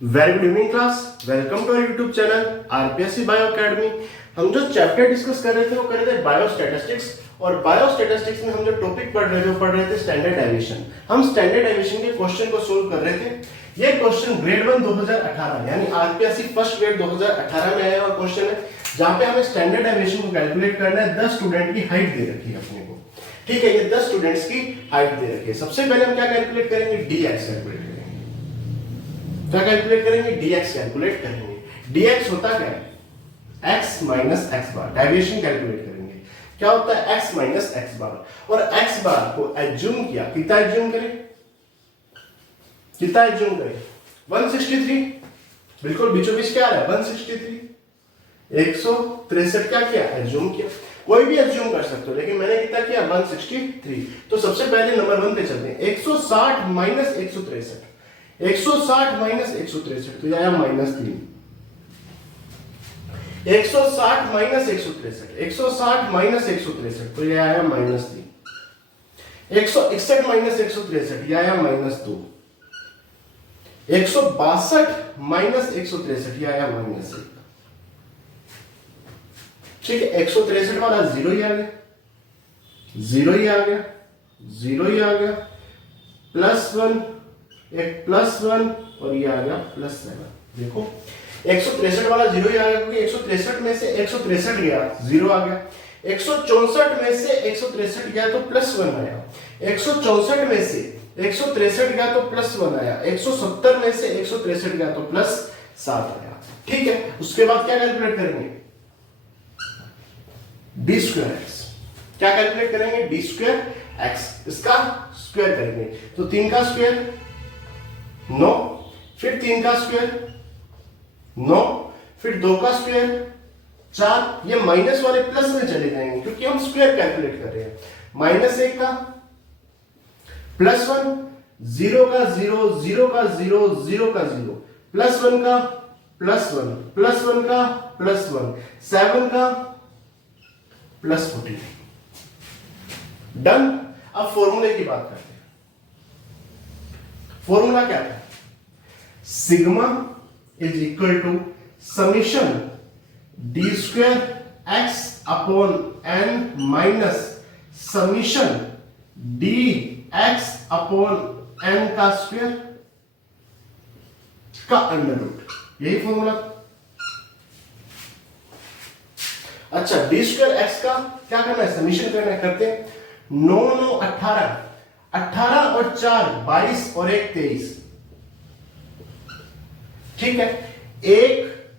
Very good evening class, welcome to our YouTube channel RPSC bio academy. हम जो chapter discuss कर रहे थे वो कर रहे थे बायोस्टैटिस्टिक्स, और बायोस्टैटिस्टिक्स में हम जो टॉपिक पढ़ रहे थे वो पढ़ रहे थे स्टैंडर्ड डेविएशन। हम स्टैंडर्ड डेविएशन के क्वेश्चन को सोल्व कर रहे थे। ये क्वेश्चन ग्रेड 1 2018 यानी आरपीएससी फर्स्ट ग्रेड 2018 में आया और क्वेश्चन है जहां पे हमें स्टैंडर्ड डेविएशन को कैलकुलेट करना है। 10 स्टूडेंट की हाइट दे रखी है अपने को, ठीक है। ये 10 स्टूडेंट्स की हाइट दे रखी है। सबसे पहले हम क्या कैलकुलेट करेंगे, डीएक्स कैलकुलेट करेंगे। क्या कैलकुलेट करेंगे, डीएक्स कैलकुलेट करेंगे। डीएक्स होता क्या है, x माइनस एक्स बार। डेविएशन कैलकुलेट करेंगे, क्या होता है x माइनस एक्स बार। और x बार को एज्यूम किया, कितना एज्यूम करें, कितना एज्यूम करें 163, बिल्कुल बीचों बीच क्या आ रहा है 163, 163 क्या किया एज्यूम किया। कोई भी एज्यूम कर सकते हो, लेकिन मैंने कितना किया 163। तो सबसे पहले नंबर 1 पे चलते हैं। 160 माइनस 163, 160 माइनस 163 तो आया -3। 160 माइनस 163, 160 माइनस 163 तो ये आया -3। 161 माइनस 163 ये आया -2। 162 माइनस 163 ये आया -1। ठीक है, 163 वाला 0 ही आ गया, 0 ही आ गया, 0 ही आ गया, +1, एक +1 और ये आ गया +7। देखो 163 वाला 0 ही आ गया, क्योंकि 163 में से 163 गया 0 आ गया। 164 में से 163 गया तो +1 आया। 164 में से 163 गया तो +1 आया। 170 में से 163 गया तो +7 आया। ठीक है, उसके बाद क्या कैलकुलेट करेंगे, डी स्क्वायर एक्स। क्या कैलकुलेट करेंगे, डी स्क्वायर एक्स, इसका स्क्वायर करेंगे। तो 3 का स्क्वायर 9, फिर 3 का स्क्वायर 9, फिर 2 का स्क्वायर 4। ये माइनस वाले प्लस में चले जाएंगे क्योंकि हम स्क्वायर कैलकुलेट कर रहे हैं। -1 का +1, 0 का 0, 0 का 0, 0 का 0, +1 का +1, +1 का +1, 7 का +14। डन। अब फॉर्मूले की बात करते हैं। फॉर्मूला क्या है, sigma is equal to summation d square x upon n minus summation d x upon n का स्क्वायर का अंडर रूट। यही फॉर्मूला। अच्छा, डी स्क्वायर एक्स का क्या करना है, समीशन करना है, करते हैं। 9 9 18, 18 और 4 22 और 1 23। ठीक है, 1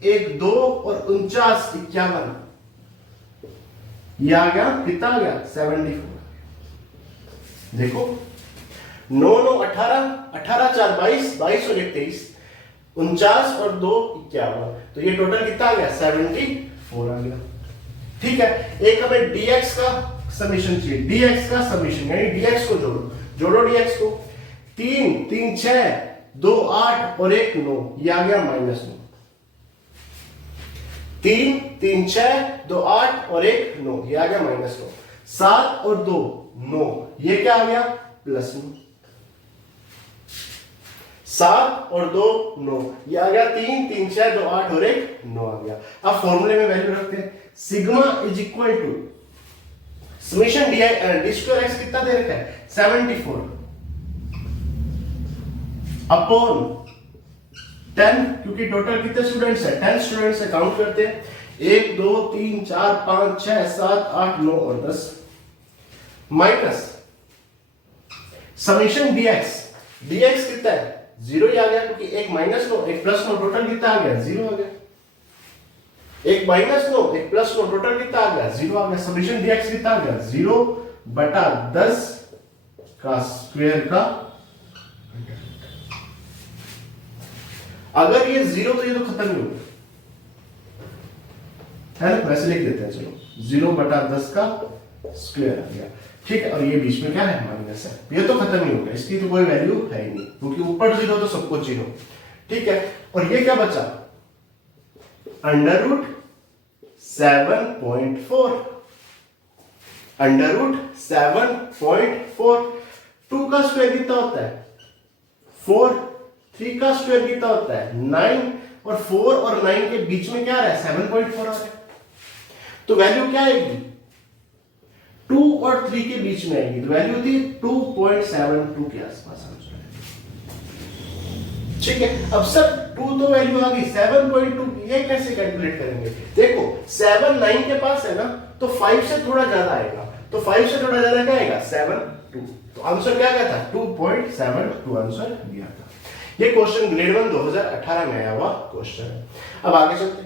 1 2 और 49 51। ये आ गया, कितना आ गया 74। देखो 9 9 18, 18 4 22, 22 और 1 23, 49 और 2 51। तो ये टोटल कितना आ गया 74 आ गया। ठीक है, एक हमें dx का समीशन चाहिए, dx का समीशन यानी dx को जोड़ो, जोड़ो dx को। 3 3 6, 2 8 और 1 9, ये आ गया -9। 3 3 6, 2 8 और 1 9, ये आ गया -9। 7 और 2 9, ये क्या आ गया +9। 7 और 2 9, ये आ गया 3 3 6, 2 8 और 1 9 आ गया। अब फॉर्मूले में वैल्यू रखते हैं। Sigma is equal to summation d square x कितना दे रखा है 74 अपॉन 10, क्योंकि टोटल कितने स्टूडेंट्स है 10 स्टूडेंट्स है, काउंट करते हैं। 1 2 3 4 5 6 7 8 9 और 10 माइनस समेशन डीएक्स। डीएक्स कितना है 0 ही आ गया, क्योंकि एक -9 एक +9 टोटल कितना आ गया 0 आ गया। एक -9 एक +9 टोटल कितना आ गया 0 आ गया। समेशन डीएक्स कितना आ गया 0/10 का स्क्वायर का। अगर ये 0 तो ये तो खत्म ही हो गया है ना, वैसे लिख देते हैं, चलो 0/10 का स्क्वायर आ गया। ठीक है, और ये बीच में क्या है माइनस है, ये तो खत्म ही हो गया, इसकी तो कोई वैल्यू है ही नहीं, क्योंकि ऊपर 0 तो सब कुछ 0। ठीक है, और ये क्या बचा √7.4, √7.4। 2 का स्क्वायर कितना होता है 4, 3 का स्क्वायर कितना होता है 9, और 4 और 9 के बीच में क्या आ रहा है 7.4 आ रहा है। तो वैल्यू क्या आएगी 2 और 3 के बीच में आएगी, तो वैल्यू थी 2.72 के आसपास आंसर है। ठीक है, अब सर 2 तो वैल्यू आ गई, 7.2 ये कैसे कैलकुलेट करेंगे? देखो 7 9 के पास है ना, तो 5 से थोड़ा ज्यादा आएगा, तो 5 से थोड़ा ज्यादा क्या आएगा 7 2, तो आंसर क्या गया था 2.72 आंसर दिया था। ये क्वेश्चन ग्रेड 1 2018 में आया हुआ क्वेश्चन है। अब आगे चलते हैं।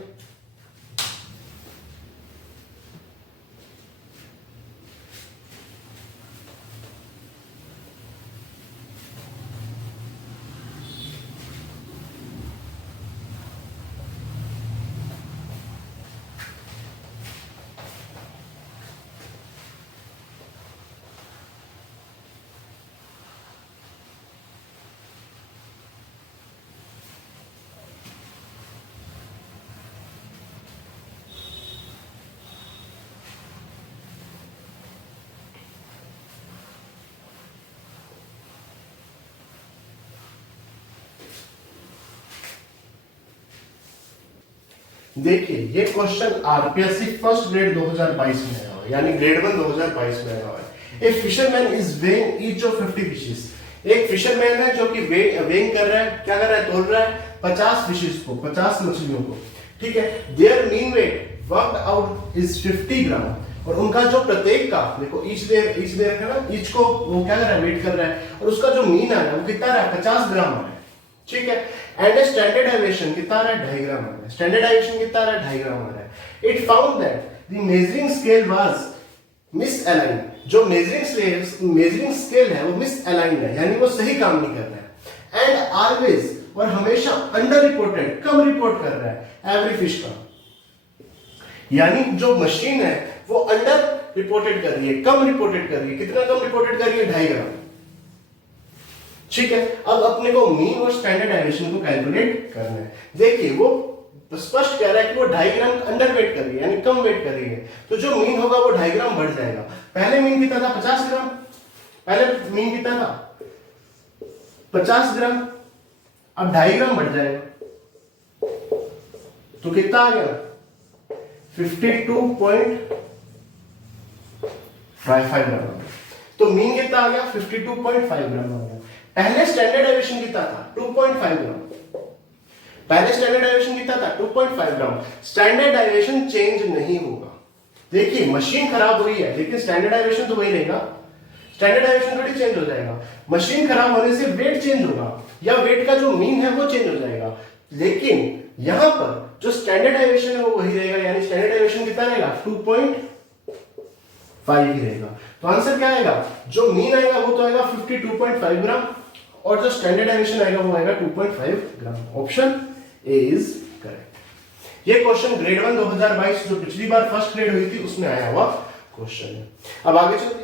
देखिए ये क्वेश्चन आरपीएससी फर्स्ट ग्रेड 2022 में आया हुआ है, यानी ग्रेड 1 2022 में आया हुआ है। A fisherman is weighing each of 50 fishes. एक फिशरमैन है जो कि वेइंग कर रहा है, क्या कर रहा है तोल रहा है 50 फिशेस को, 50 मछलियों को। ठीक है, their mean weight worked out is 50 gram, और उनका जो प्रत्येक का देखो ईच देयर है ना, ईच को वो क्या कर रहा है वेट कर रहा है, और उसका जो मीन आ रहा है वो कितना आ रहा है 50 ग्राम आ रहा है। ठीक है, एंड स्टैंडर्ड डेविएशन कितना आ रहा है 2.5 ग्राम आ रहा है। स्टैंडर्ड डेविएशन कितना आ रहा है 2.5 ग्राम आ रहा है। It found that the measuring scale was misaligned. जो मेजरिंग स्केल है वो मिसअलाइंड है, यानी वो सही काम नहीं कर रहा है। एंड ऑलवेज, और हमेशा अंडर रिपोर्टेड, कम रिपोर्ट कर रहा है एवरी फिश का, यानी जो मशीन है वो अंडर रिपोर्टेड कर रही है, कम रिपोर्टेड कर रही है। कितना कम रिपोर्टेड कर रही है 2.5 ग्राम। ठीक है, अब अपने को मीन और स्टैंडर्ड डेविएशन को कैलकुलेट करना है। देखिए वो स्पष्ट कह रहा है कि वो 2.5 ग्राम अंडर वेट कर रही है, यानी कम वेट कर रही है, तो जो मीन होगा वो 2.5 ग्राम बढ़ जाएगा। पहले मीन कितना था 50 ग्राम, पहले मीन कितना था 50 ग्राम, अब 2.5 ग्राम बढ़ जाएगा, तो कितना आ गया 52.55 ग्राम। तो मीन कितना आ गया 52.5 ग्राम आ गया। पहले स्टैंडर्ड डेविएशन कितना था 2.5 ग्राम, पहले स्टैंडर्ड डेविएशन कितना था 2.5 ग्राम। स्टैंडर्ड डेविएशन चेंज नहीं होगा। देखिए मशीन खराब हुई है लेकिन स्टैंडर्ड डेविएशन तो वही रहेगा, स्टैंडर्ड डेविएशन थोड़ी चेंज हो जाएगा। मशीन खराब होने से वेट चेंज होगा, या वेट का जो मीन है वो चेंज हो जाएगा, लेकिन यहां पर जो स्टैंडर्ड डेविएशन है वो वही रहेगा, यानी स्टैंडर्ड डेविएशन कितना रहेगा 2.5 ही रहेगा। तो आंसर क्या आएगा, जो मीन आएगा वो तो आएगा 52.5 ग्राम, और जो स्टैंडर्ड डेविएशन आएगा वो आएगा 2.5 gram. Option A is correct. ये क्वेश्चन ग्रेड 1 2022 जो पिछली बार फर्स्ट ग्रेड हुई थी उसमें आया हुआ क्वेश्चन है। अब आगे चलते हैं।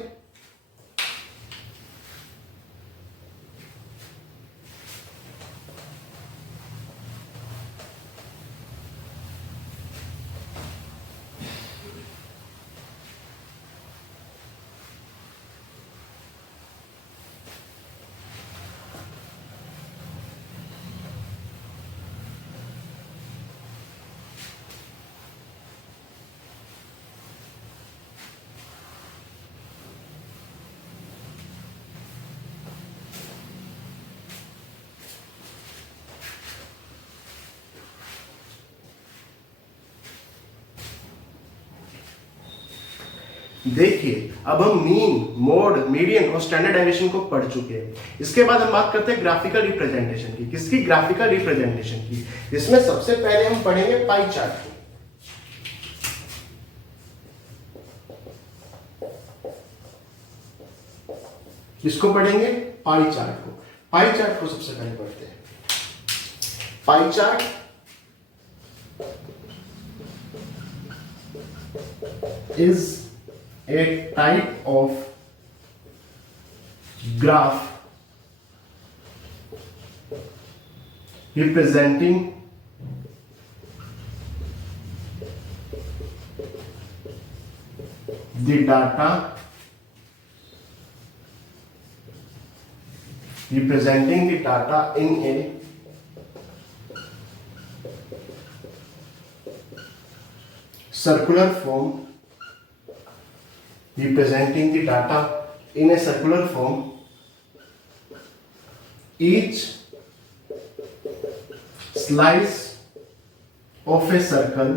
देखिए अब हम मीन, मोड, मीडियन और स्टैंडर्ड डेविएशन को पढ़ चुके हैं। इसके बाद हम बात करते हैं ग्राफिकल रिप्रेजेंटेशन की। किसकी? ग्राफिकल रिप्रेजेंटेशन की। इसमें सबसे पहले हम पढ़ेंगे पाई चार्ट को। किसको पढ़ेंगे? पाई चार्ट को। पाई चार्ट को सबसे पहले पढ़ते हैं। Pie chart is a type of graph representing the data in a circular form, representing the data in a circular form. Each slice of a circle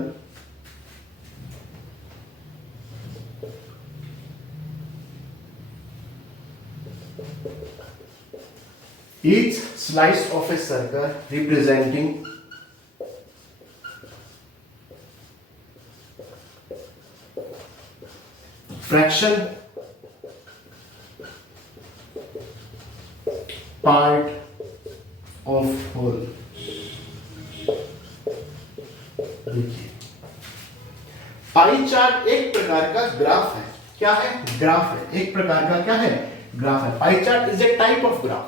representing fraction part of whole. देखिए, pie chart एक प्रकार का graph है। क्या है? Graph है। एक प्रकार का क्या है? ग्राफ है। Pie chart is a type of graph.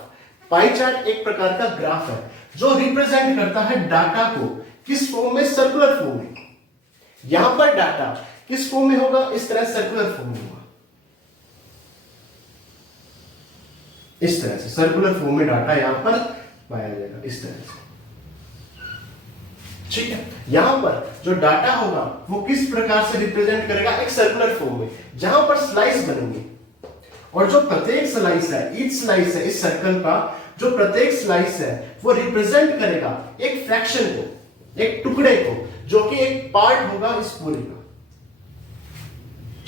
Pie chart एक प्रकार का ग्राफ है जो रिप्रेजेंट करता है डाटा को किस फॉर्म में? सर्कुलर फॉर्म में। यहां पर डाटा किस फॉर्म में होगा? इस तरह सर्कुलर फॉर्म में होगा। इस तरह से सर्कुलर फॉर्म में डाटा यहां पर पाया जाएगा, इस तरह से। ठीक है, यहां पर जो डाटा होगा वो किस प्रकार से रिप्रेजेंट करेगा? एक सर्कुलर फॉर्म में, जहां पर स्लाइस बनेंगे और जो प्रत्येक स्लाइस है, ईच स्लाइस है इस सर्कल का, जो प्रत्येक स्लाइस है वो रिप्रेजेंट करेगा एक फ्रैक्शन को, एक टुकड़े को, जो कि एक पार्ट होगा इस पूरे का।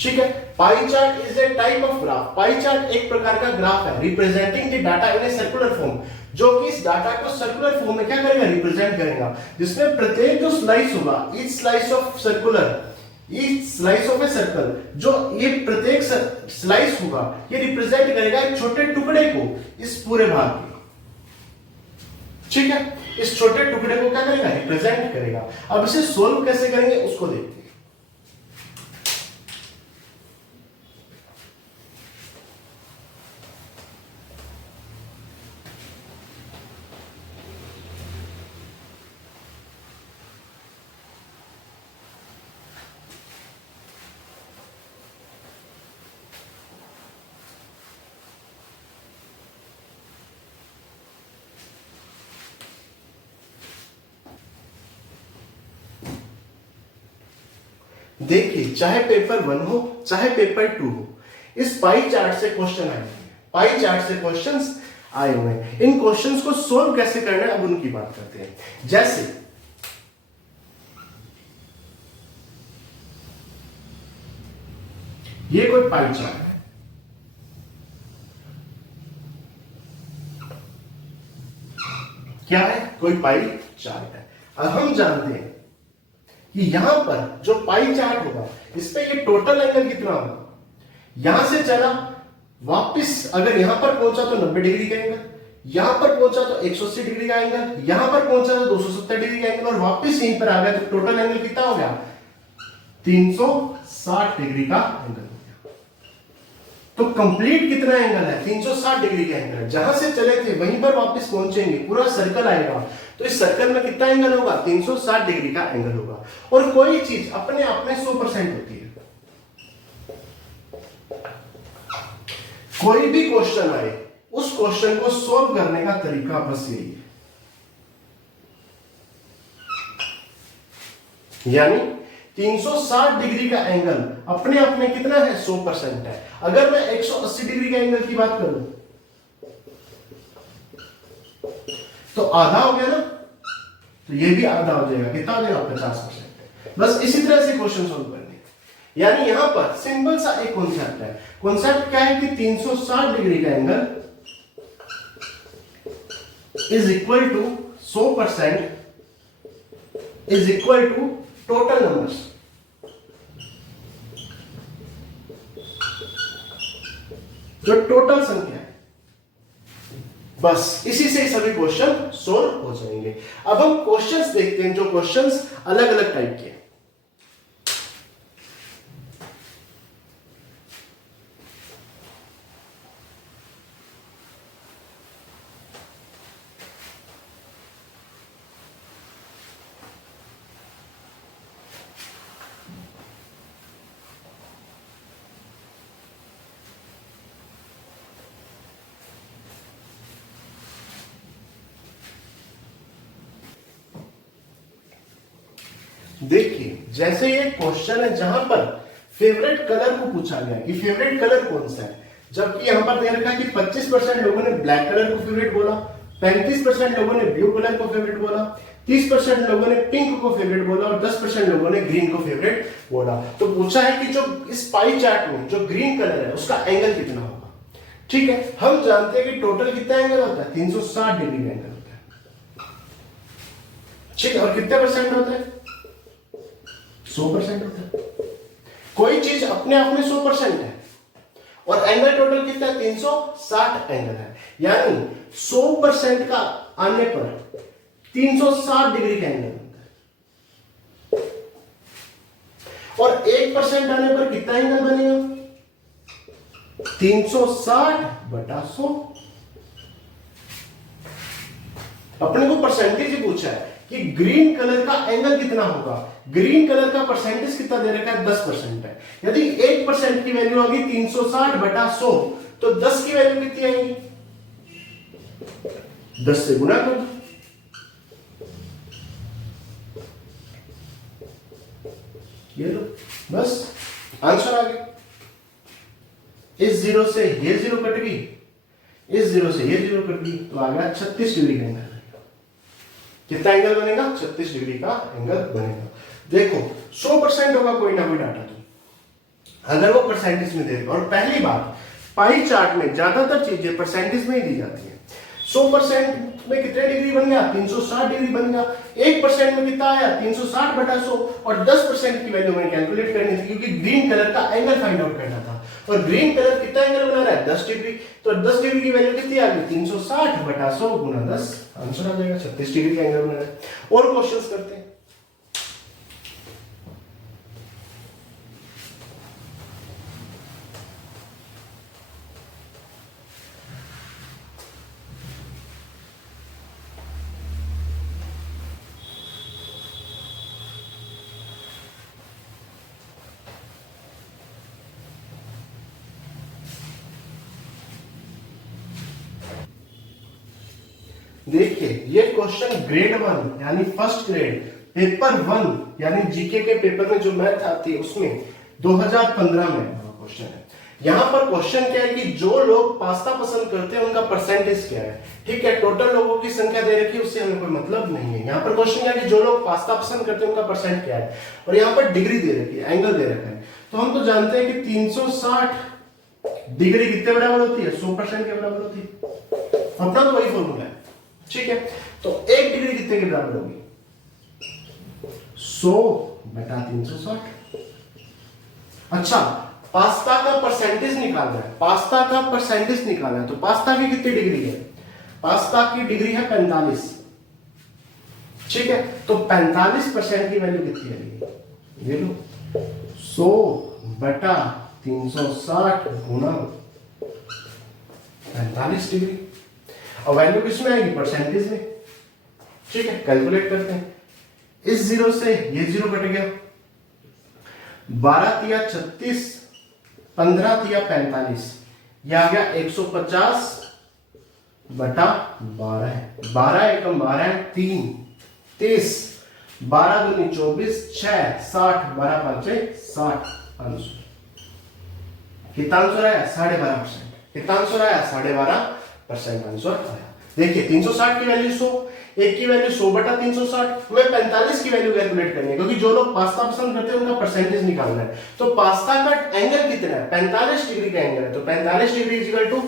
ठीक है, pie chart is a type of graph. Pie chart एक प्रकार का ग्राफ है representing the data in a circular form, जो कि इस डाटा को सर्कुलर फॉर्म में क्या करेगा? रिप्रेजेंट करेगा, जिसमें प्रत्येक जो स्लाइस होगा, each slice of circular, each slice of a circle, जो ये प्रत्येक स्लाइस होगा ये रिप्रेजेंट करेगा एक छोटे टुकड़े को इस पूरे भाग के। ठीक है, इस छोटे टुकड़े को क्या करेगा? रिप्रेजेंट करेगा। अब इसे सोल्व कैसे करेंगे उसको देखते हैं। देखिए, चाहे पेपर 1 हो चाहे पेपर 2 हो, इस पाई चार्ट से क्वेश्चन आए हैं। पाई चार्ट से क्वेश्चंस आए हुए हैं। इन क्वेश्चंस को सोल्व कैसे करना है अब उनकी बात करते हैं। जैसे ये कोई पाई चार्ट है, क्या है? कोई पाई चार्ट है। अब हम जानते हैं कि यहां पर जो पाई चार्ट होगा इस पे ये टोटल एंगल कितना होगा? यहां से चला वापस अगर यहां पर पहुंचा तो 90 डिग्री का एंगल, यहां पर पहुंचा तो 180 डिग्री का एंगल, यहां पर पहुंचा तो 270 डिग्री का एंगल और वापस यहीं पर आ गया तो टोटल एंगल कितना हो गया? 360 डिग्री का एंगल हो गया। तो कंप्लीट कितना एंगल है? 360 डिग्री का एंगल है। जहां से चले थे वहीं पर वापस पहुंचेंगे, पूरा सर्कल आएगा तो इस सर्कल में कितना एंगल होगा? 360 डिग्री का एंगल होगा। और कोई चीज अपने आप में 100% होती है। कोई भी क्वेश्चन आए उस क्वेश्चन को सॉल्व करने का तरीका बस यही है, यानी 360 डिग्री का एंगल अपने आप में कितना है? 100% है। अगर मैं 180 डिग्री का एंगल की बात करूं तो आधा हो गया ना, तो ये भी आधा हो जाएगा। कितना हो जाएगा? 50%। बस इसी तरह से क्वेश्चन सॉल्व करने। यानी यहां पर सिंपल सा एक कॉन्सेप्ट है। कॉन्सेप्ट क्या है कि 360 डिग्री का angle is equal to 100% is equal to total numbers. जो टोटल संख्या है, बस इसी से सभी क्वेश्चन सोल्व हो जाएंगे। अब हम क्वेश्चंस देखते हैं, जो क्वेश्चंस अलग अलग टाइप के हैं। देखिए जैसे ये क्वेश्चन है जहां पर फेवरेट कलर को पूछा गया कि फेवरेट कलर कौन सा है, जबकि यहां पर दे रखा है कि 25% लोगों ने ब्लैक कलर को फेवरेट बोला, 35% लोगों ने ब्लू कलर को फेवरेट बोला, 30% लोगों ने पिंक को फेवरेट बोला और 10% लोगों ने ग्रीन को फेवरेट बोला। तो पूछा है कि जो इस पाई चार्ट में जो ग्रीन कलर है उसका एंगल कितना होगा। ठीक है, हम जानते हैं कि टोटल कितना एंगल होता है, 360 डिग्री का एंगल होता है। ठीक है, और कितने परसेंट होता है, 100% होता है। कोई चीज अपने आप में 100% है और एंगल टोटल कितना है, 360 एंगल है, यानी 100% का आने पर 360 डिग्री का एंगल होता है। और 1% आने पर कितना एंगल बनेगा, 360/100। अपने को परसेंटेज ही पूछा है कि ग्रीन कलर का एंगल कितना होगा। ग्रीन कलर का परसेंटेज कितना दे रखा है, 10% है। यदि 1% की वैल्यू होगी 360/100, तो 10 की वैल्यू कितनी आएगी, 10 से गुना कर दो। ये लो, बस आंसर आ गया। इस जीरो से ये जीरो कट गई, इस जीरो से ये जीरो कट गई, तो आ गया 36 डिग्री का एंगल। कितना एंगल बनेगा, 36 डिग्री का एंगल बनेगा। देखो 100% होगा कोई ना कोई डाटा, तो अगर वो परसेंटेज में देगा। और पहली बात, पाई चार्ट में ज्यादातर चीजें परसेंटेज में ही दी जाती है। 100% में कितने डिग्री बन गया, 360 डिग्री बन गया। 1% में कितना आया, 360/100। और 10% की वैल्यू में कैलकुलेट करनी थी, क्योंकि ग्रीन कलर का एंगल फाइंड आउट करना था। और ग्रीन कलर कितना एंगल बना रहा है, 10 डिग्री। तो 10 डिग्री की वैल्यू कितनी आ गई, 360/100 गुना 10, आंसर आ जाएगा 36 डिग्री का एंगल बना रहा है। और क्वेश्चंस करते हैं। देखिए ये क्वेश्चन ग्रेड 1 यानी फर्स्ट ग्रेड पेपर 1 यानी जीके के पेपर में जो मैथ आती है उसमें 2015 में क्वेश्चन है। यहां पर क्वेश्चन क्या है कि जो लोग पास्ता पसंद करते हैं उनका परसेंटेज क्या है। ठीक है, टोटल लोगों की संख्या दे रखी है, उससे हमें कोई मतलब नहीं है। यहाँ पर क्वेश्चन क्या है कि जो लोग पास्ता पसंद करते हैं उनका परसेंट क्या है, और यहाँ पर डिग्री दे रखी है, एंगल दे रखा है। तो हम तो जानते हैं कि 360 डिग्री कितने बराबर होती है, 100% के बराबर होती है। अपना तो वही फॉर्मूला है। ठीक है, तो 1 डिग्री कितने के बराबर होगी, 100/360। अच्छा, पास्ता का परसेंटेज निकालना है, पास्ता का परसेंटेज निकालना है। तो पास्ता की कितनी डिग्री है, पास्ता की डिग्री है 45। ठीक है, तो 45% की वैल्यू कितनी आएगी, ये लो 100/360 गुना 45 डिग्री। और वैल्यू किसमें आएगी, परसेंटेज में। ठीक है, कैलकुलेट करते हैं। इस जीरो से ये जीरो कट गया, 12 तिया 36, 15 तिया 45, यह आ गया 150/12 है। 12 एकम 12 है, 3 30, 12 दूनी 24, 6 60, 12 पंचे 60। आंसर कितना आंसर आया, 12.5%। कितना आंसर आया, 12.5% आंसर आया। देखिए 360 की वैल्यू 100, एक की वैल्यू 100/360, हमें 45 की वैल्यू कैलकुलेट करनी है, क्योंकि जो लोग पास्ता पसंद करते हैं उनका परसेंटेज निकालना है। तो पास्ता का एंगल कितना है, 45 डिग्री का एंगल है। तो 45 डिग्री इक्वल टू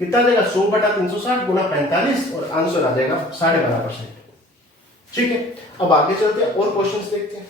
कितना देगा, 100/360 गुना 45, और आंसर आ जाएगा 12.5%। ठीक है, अब आगे चलते हैं और क्वेश्चंस देखते हैं।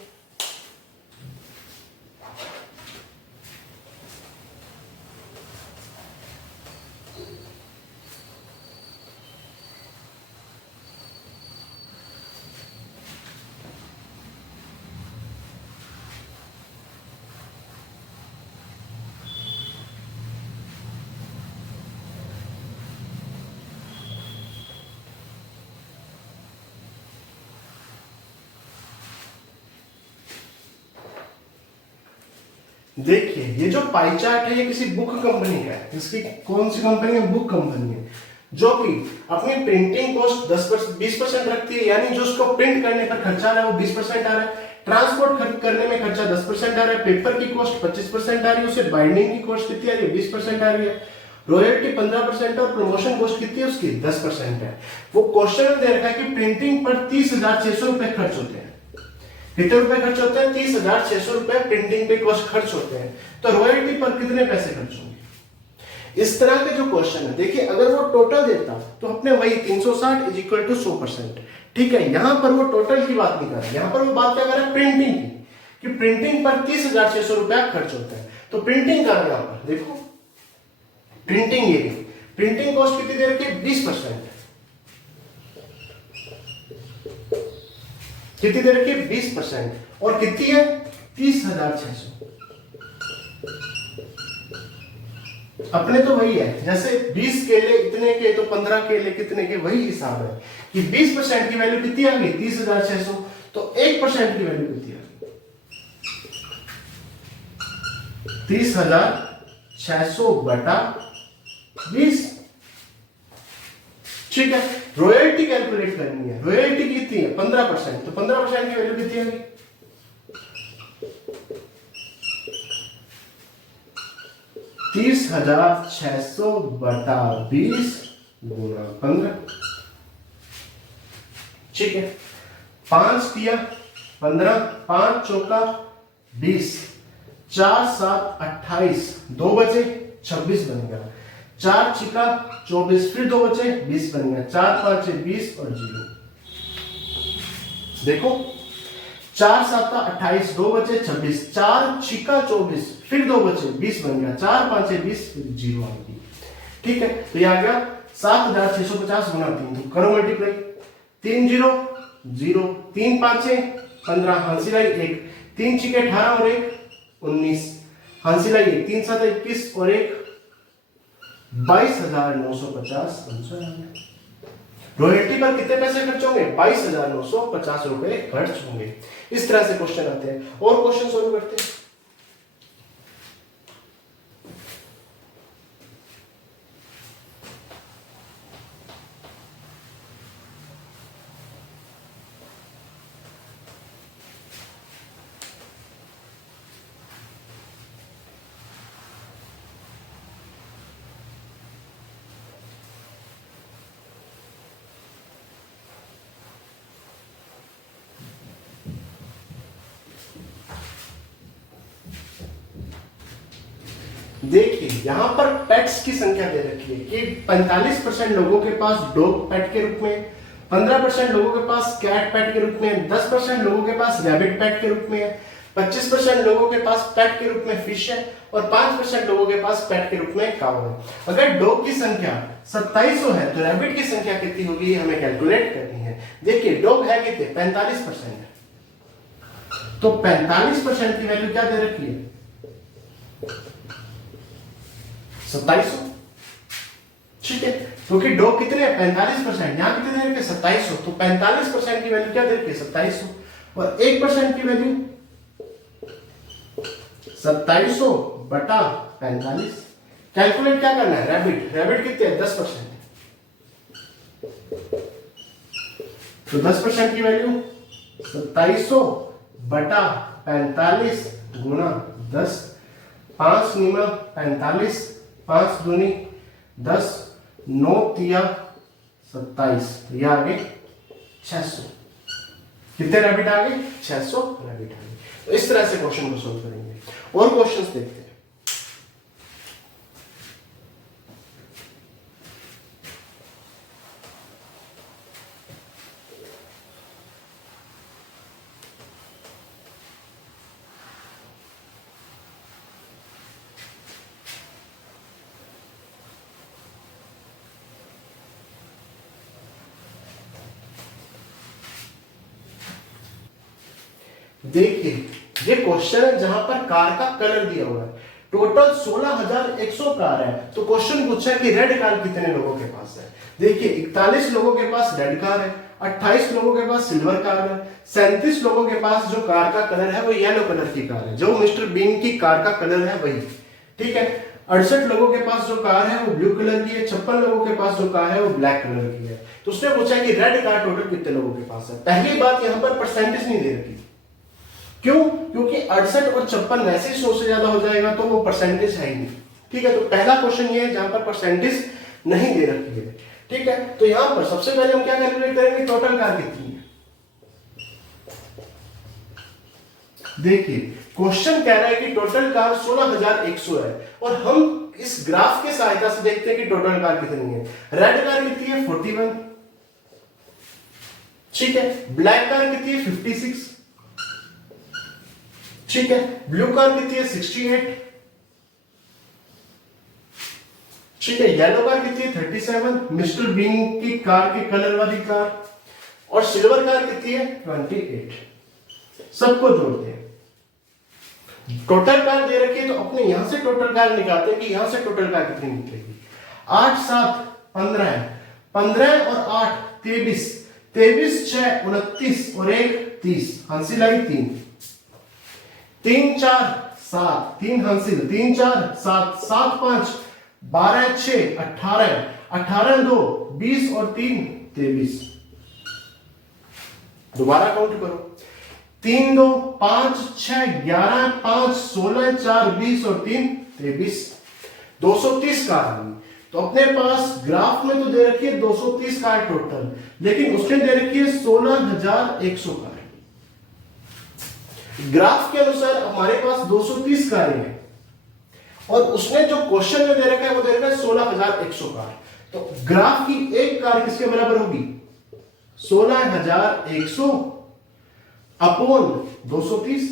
देखिए ये जो पाई चार्ट है ये किसी बुक कंपनी का है। इसकी कौन सी कंपनी है, बुक कंपनी है, जो कि अपनी प्रिंटिंग कॉस्ट 10% 20% रखती है, यानी जो उसको प्रिंट करने पर खर्चा आ रहा है वो 20% आ रहा है। ट्रांसपोर्ट करने में खर्चा 10% आ रहा है, पेपर की कॉस्ट 25% आ रही है, उसे बाइंडिंग की कॉस्ट कितनी आ रही है 20% आ रही है, रॉयल्टी 15% और प्रमोशन कॉस्ट कितनी है उसकी 10% है। वो क्वेश्चन में दे रखा है कि प्रिंटिंग पर 30,600 रुपए खर्च होते हैं। कितने रुपए खर्च होते हैं 30,600 रुपए प्रिंटिंग पे कॉस्ट खर्च होते हैं, तो रॉयल्टी पर कितने पैसे खर्च होंगे। इस तरह के जो क्वेश्चन है देखिए, अगर वो टोटल देता तो अपने वही 360 इज इक्वल टू 100%, ठीक है। यहां पर वो टोटल की बात नहीं कर रहा, यहां पर वो बात क्या कर रहा है प्रिंटिंग की, कि प्रिंटिंग पर 30,600 रुपया खर्च होता है। तो प्रिंटिंग का यहां पर देखो, प्रिंटिंग ये प्रिंटिंग कॉस्ट कितनी दे रखी है 20%, कितनी दे रखी है 20%, और कितनी है 30,600। अपने तो वही है, जैसे 20 केले इतने के तो 15 केले कितने के, वही हिसाब है कि 20% की वैल्यू कितनी आ गई 30,600, तो 1% की वैल्यू कितनी आ गई 30,600 बटा 20, ठीक है। रॉयल्टी कैलकुलेट करनी है, रॉयल्टी कितनी है 15%, तो 15% की वैल्यू कितनी आ गई 30,600 बटा 20 गुना 15, ठीक है। 5 दिया 15, 5 चौका 20, 4 7 28, 2 बचे 26 बन गया, 4 छिका 24, फिर 2 बचे 20 बन गया, 4 5 20 और 0। देखो 4 7 28, 2 बचे 26, 4 छिका 24, फिर 2 बचे 20 बन गया, 4 5 20, फिर 0 आ गई, ठीक है। तो ये आ गया 7,650 गुना 3, तो करो मल्टीप्लाई, 3 0 0, 3 5 15, हांसी लाई 1, 3 छिके 18 और 1 19, हांसी लाई 1, 3 7 21 और 1 22,950 आंसर आ गया। रॉयल्टी पर कितने पैसे खर्च होंगे 22,950 रुपए खर्च होंगे। इस तरह से क्वेश्चन आते हैं, और क्वेश्चन सोल्व करते हैं। देखिए यहां पर पेट्स की संख्या दे रखी है कि 45% लोगों के पास डॉग पेट के रूप में, 15% लोगों के पास कैट पेट के रूप में, 10% लोगों के पास रैबिट पेट के रूप में है, 25% लोगों के पास पेट के रूप में फिश है, और 5% लोगों के पास पेट के रूप में काऊ है। अगर डॉग की संख्या 2700 है तो रैबिट की संख्या कितनी होगी हमें कैलकुलेट करनी है। देखिए डॉग है कितने 45%, तो 45% की वैल्यू क्या दे रखी है 2700, ठीक है। क्योंकि डॉग कितने 45%, यहां कितने दे रखे 2700, तो 45% की वैल्यू क्या दे रखी 2700, और 1% की वैल्यू 2700 बटा 45। कैलकुलेट क्या करना है रैबिट, रैबिट कितने है 10%, तो 10% की वैल्यू 2700 बटा 45 गुना 10, 5 नीमा 45, 5 दूनी 10, 9 तिया 27, ये आ गए 600। कितने रैबिट आ गए 600 रैबिट आ गए। तो इस तरह से क्वेश्चन को सोल्व करेंगे, और क्वेश्चंस देखते हैं। देखिए ये क्वेश्चन है जहां पर कार का कलर दिया हुआ है, टोटल 16,100 कार है, तो क्वेश्चन पूछा है कि रेड कार कितने लोगों के पास है। देखिए 41 लोगों के पास रेड कार है, 28 लोगों के पास सिल्वर कार है, 37 लोगों के पास जो कार का कलर है वो येलो कलर की कार है, जो मिस्टर बीन की कार का कलर है वही, ठीक है। 68 लोगों के पास जो कार है वो ब्लू कलर की है, 56 लोगों के पास जो कार है वो ब्लैक कलर की है। तो उसने पूछा कि रेड कार टोटल कितने लोगों के पास है। पहली बात यहाँ पर परसेंटेज नहीं दे रखी, क्यों? क्योंकि 68 और 56 वैसे 100 से ज्यादा हो जाएगा तो वो परसेंटेज है ही नहीं। ठीक है, तो पहला क्वेश्चन ये है जहां पर परसेंटेज नहीं दे रखी है। ठीक है, तो यहां पर सबसे पहले हम क्या कैलकुलेट करेंगे, टोटल कार कितनी है। देखिए क्वेश्चन कह रहा है कि टोटल कार 16,100 है और हम इस ग्राफ के सहायता से देखते हैं कि टोटल कार कितनी है। रेड कार कितनी है 41, ठीक है, ब्लैक कार कितनी है 56, ठीक है, ब्लू कार कितनी है 68, ठीक है, येलो कार कितनी है 37, मिस्टर बीन की कार के कलर वाली कार, और सिल्वर कार कितनी है 28। सबको जोड़ते हैं, टोटल कार दे रखी है तो अपने यहां से टोटल कार निकालते हैं कि यहां से टोटल कार कितनी निकलेगी। 8 7 15 है, 15 और 8 23, 23 6 29 और 1 30, हंसिल आई 3, 3 4 7, 3 हंसिल, 3 4 7, 7 5 12 6 18, 18 2 20 और 3 23। दोबारा काउंट करो, 3 2 5 6 11 5 16 4 20 और 3 23, 230 कार होगी। तो अपने पास ग्राफ में तो दे रखी है 230 कार टोटल, लेकिन उसने दे रखी है 16,100 कार। ग्राफ के अनुसार हमारे पास 230 कारें हैं और उसने जो क्वेश्चन में दे रखा है वो दे रखा है 16,100 कार। तो ग्राफ की एक कार किसके बराबर होगी, 16,100 अपॉन 230।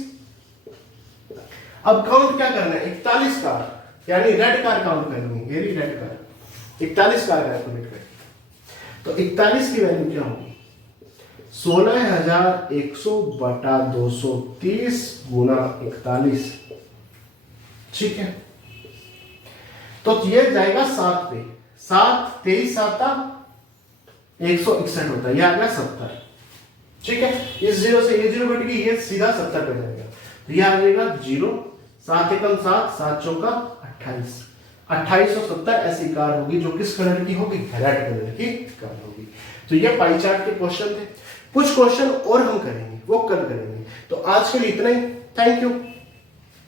अब काउंट क्या करना है, 41 कार, यानी रेड कार काउंट करनी है, ये रेड कार 41 कार कैलकुलेट करें। तो 41 की वैल्यू क्या होगी, 16,100 बटा 230 गुना 41, ठीक है। तो ये जाएगा 7 पे, 7 23 7 161 होता है, ये आ गया 70, ठीक है। इस जीरो से ये जीरो कट गई, ये सीधा 70 पे जाएगा, तो ये आ जाएगा 0, 7 एकम 7, 7 चौका 28, 28 और 70 ऐसी कार होगी जो किस कलर की होगी, रेड कलर की कार होगी। तो ये पाई चार्ट के क्वेश्चन थे। कुछ क्वेश्चन और हम करेंगे, वो कल करेंगे। तो आज के लिए इतना ही, थैंक यू।